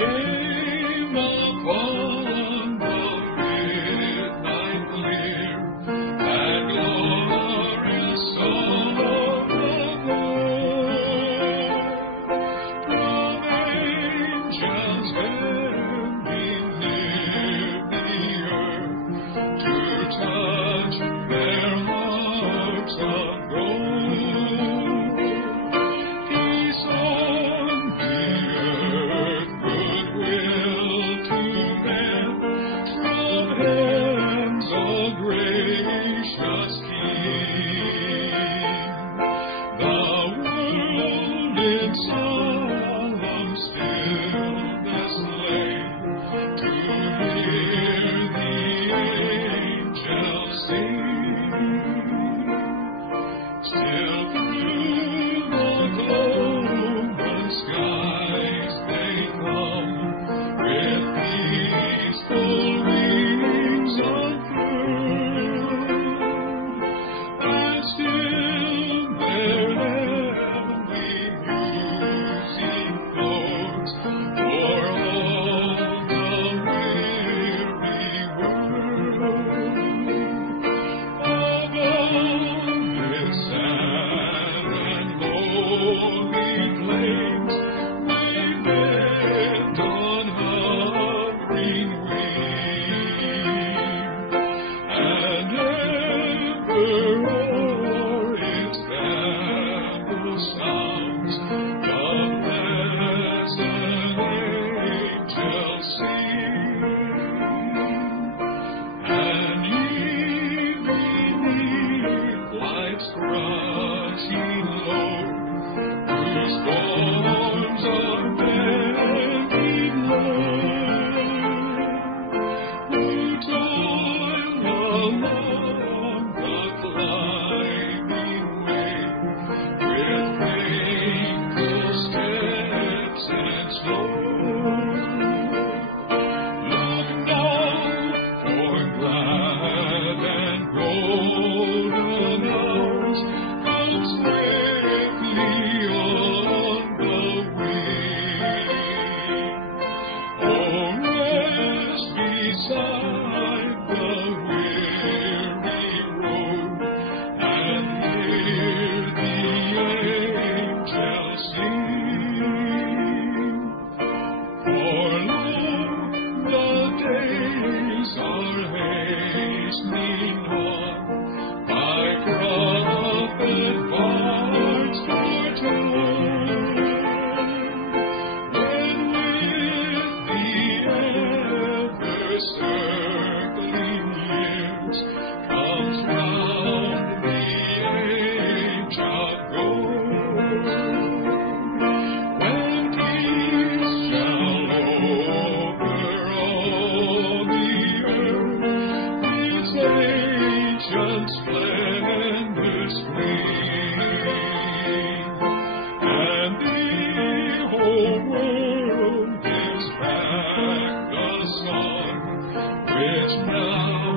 came upon the midnight clear, that glorious song of the Lord. From angels bending near the earth to touch their harps of gold. Peace on the earth, goodwill to men, from heaven's all gracious King. The world in solemn stillness lay to hear the angels sing. Still through the cloven skies they come, with peaceful wings unfurled, and still their heavenly music floats o'er all the weary world. Above this sad and lonely plains, we bend on hovering wing, and ever o'er its battle sounds the blessed angels sing. And evening life's rushing low, through storms of bending low, who toil along the climbing way, with faithful steps and slow. Look now for glad and golden hours, come swiftly on the wing. Oh, rest beside the weary road, and hear the angels sing. For lo, the days are hastening on, by prophet bards foretold, when with the ever-circling years comes round the age of gold, when peace shall over all the earth its ancient splendors fling, and the whole world gives back the song which now